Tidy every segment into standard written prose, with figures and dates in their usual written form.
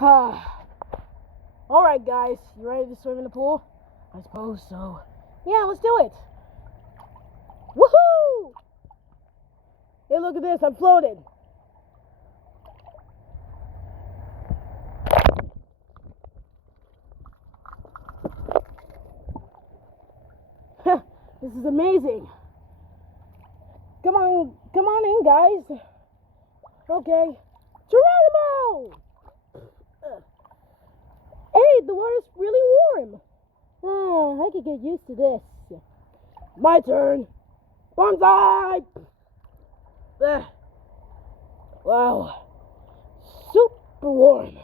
Alright guys, you ready to swim in the pool? I suppose so. Yeah, let's do it. Woohoo! Hey, look at this, I'm floating. This is amazing. Come on in, guys. Okay. Geronimo! Hey, the water's really warm. I could get used to this. My turn. Bonsai! Wow. Super warm.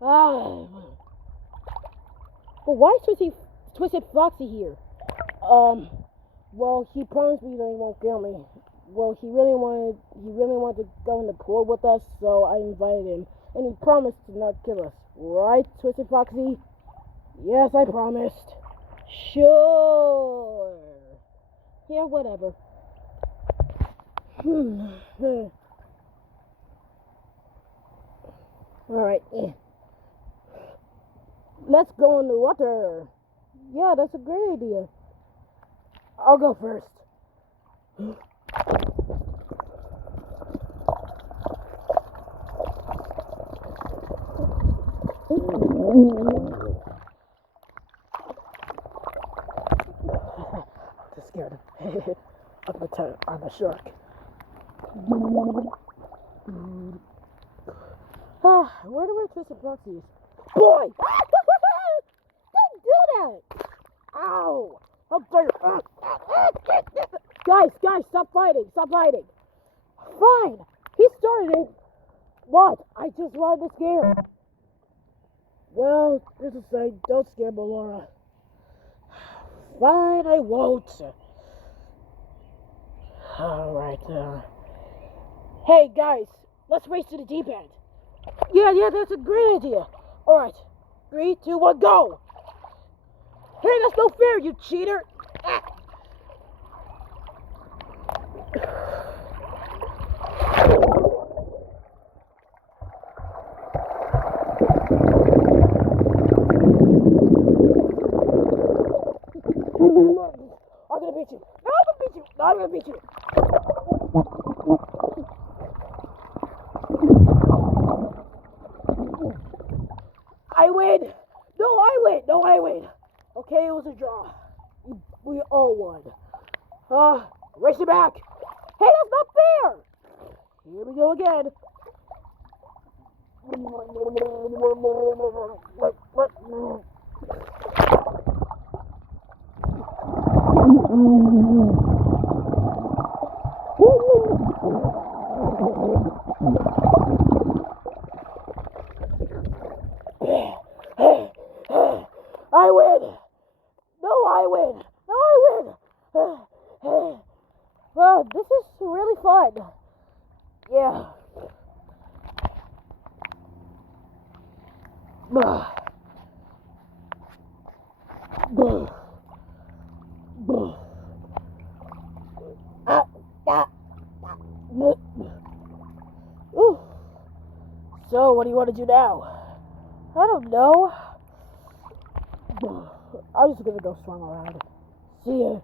But why is Twisted Foxy here? Well, he promised me that he won't kill me. Well, he really wanted to go in the pool with us, so I invited him. And he promised to not kill us. Right, Twisted Foxy? Yes, I promised. Sure. Yeah, whatever. Alright. Let's go in the water. Yeah, that's a great idea. I'll go first. Just scared. I'm a shark. Where do I Twisted Foxy is? Boy! Don't do that! Ow! How dare you! Guys, stop fighting! Fine! He started it! What? I just wanted to scare him. Well, there's a saying, don't scare ballora. Fine, I won't. Alright, Hey, guys, let's race to the deep end. Yeah, that's a great idea. Alright, 3, 2, 1, go! Hey, that's no fair, you cheater! I'm gonna beat you. I'm gonna beat you. I win. No, I win. Okay, it was a draw. We all won. Race it back. Hey, that's not fair. Here we go again. I win. I win. Well, this is really fun. Yeah. So, what do you want to do now? I don't know. I'm just gonna go swim around. See ya.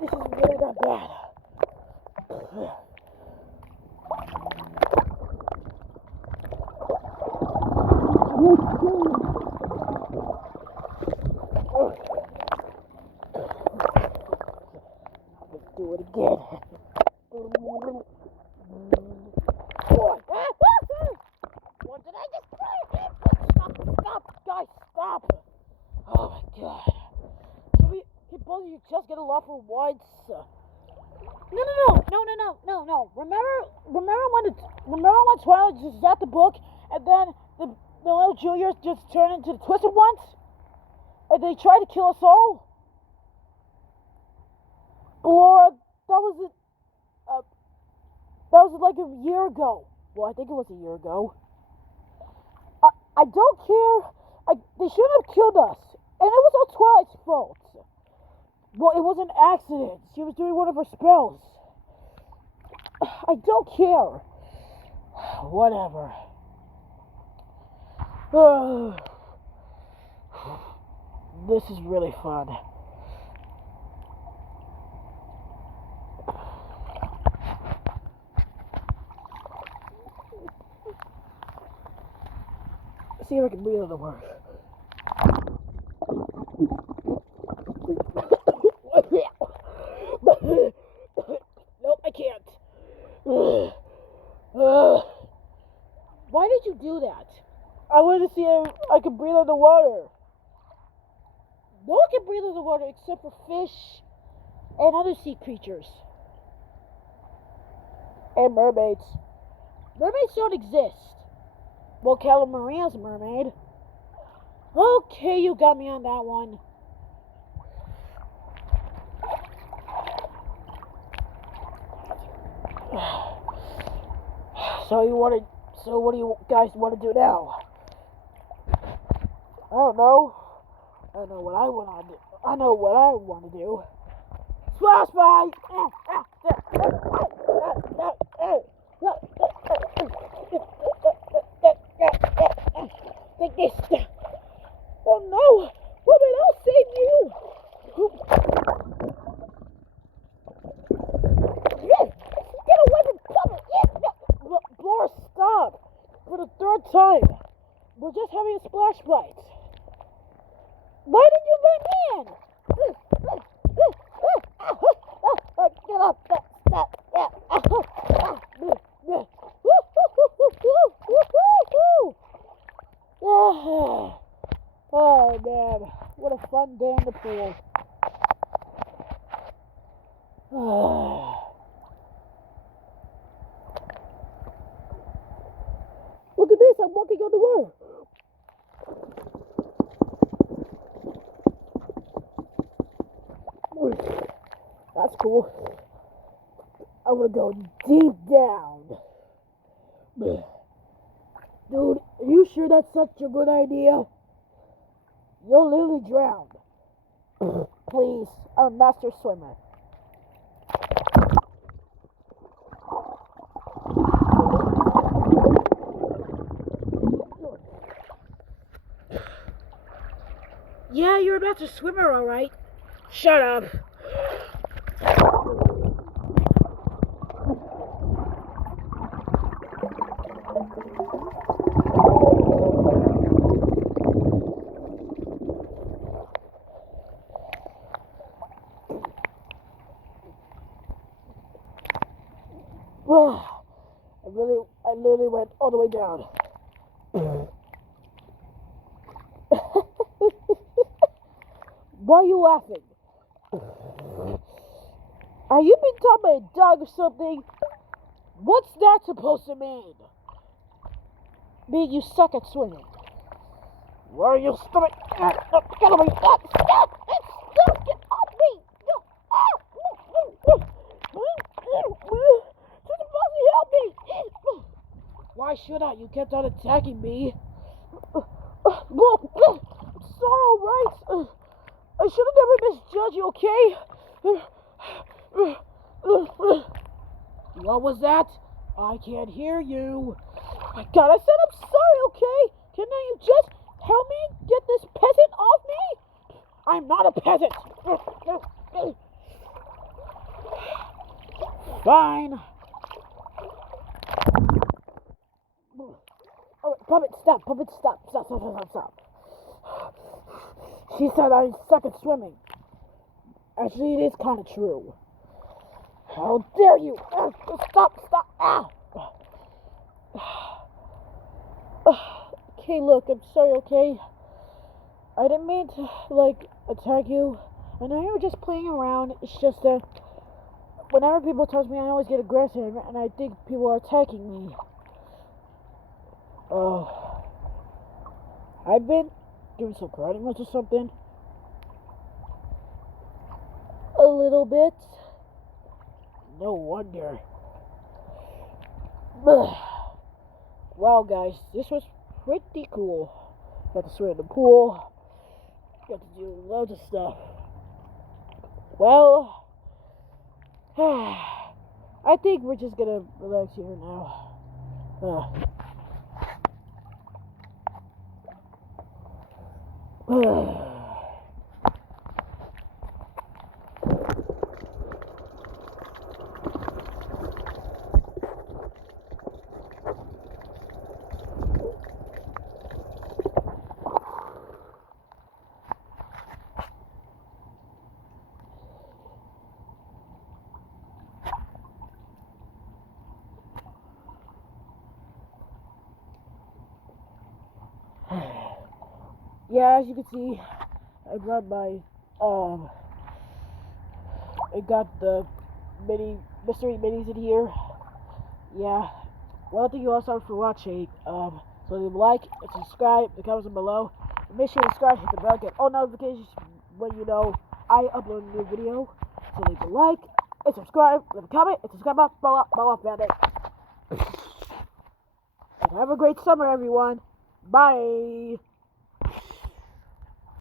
This is really not bad. Let's do it again. What did I just say? Stop, guys, stop. Oh my god. Can both of you just get along for once? No. Remember when Twilight just got the book and then the little Juniors just turned into the Twisted Ones? And they tried to kill us all? Laura, that was like a year ago. Well, I think it was a year ago. I don't care. They shouldn't have killed us. And it was all Twilight's fault. Well, it was an accident. She was doing one of her spells. I don't care. Whatever. This is really fun. See if I can breathe on the word. Nope, I can't. Why did you do that? I wanted to see if I could breathe on the water. No one can breathe on the water except for fish and other sea creatures. And mermaids. Mermaids don't exist. Well, Cala Maria's a mermaid. Okay, you got me on that one. So what do you guys want to do now? I don't know. I know what I want to do. I know what I want to do. Splash fight! Take this. Oh no! Woman, I'll save you! Get away from cover! Ballora, stop! For the third time. We're just having a splash fight. Why did you let me in? Get up! Oh man, what a fun day in the pool. Look at this, I'm walking on the water. That's cool. I'm gonna go deep down. Dude, are you sure that's such a good idea? You'll literally drown. Please, I'm a master swimmer. Yeah, you're a master swimmer, alright. Shut up. I literally went all the way down. Why are you laughing? Are you being taught by a dog or something? What's that supposed to mean? Mean you suck at swimming. Where are you stomach? Get away! Stop! Stop! Get off me! Help me! Why should I? You kept on attacking me. I'm sorry, alright? I should have never misjudged you, okay? What was that? I can't hear you. My God, I said I'm sorry, okay? Can you just help me get this peasant off me? I'm not a peasant. Fine. Alright, Puppet, stop. She said I suck at swimming. Actually, it is kind of true. How dare you! Stop! Okay, look, I'm sorry, okay? I didn't mean to, attack you. I know you were just playing around. It's just that whenever people touch me, I always get aggressive, and I think people are attacking me. I've been doing some karate moves or something. A little bit. No wonder. Well, guys, this was pretty cool. Got to swim in the pool. Got to do loads of stuff. Well, I think we're just gonna relax here now. Yeah, as you can see, I brought my, I got the mystery minis in here. Yeah. Well, thank you all so much for watching. So leave a like and subscribe, the comments below. And make sure you subscribe, hit the bell, get all notifications when you know I upload a new video. So leave a like and subscribe, leave a comment, and subscribe off bandit. And have a great summer, everyone. Bye.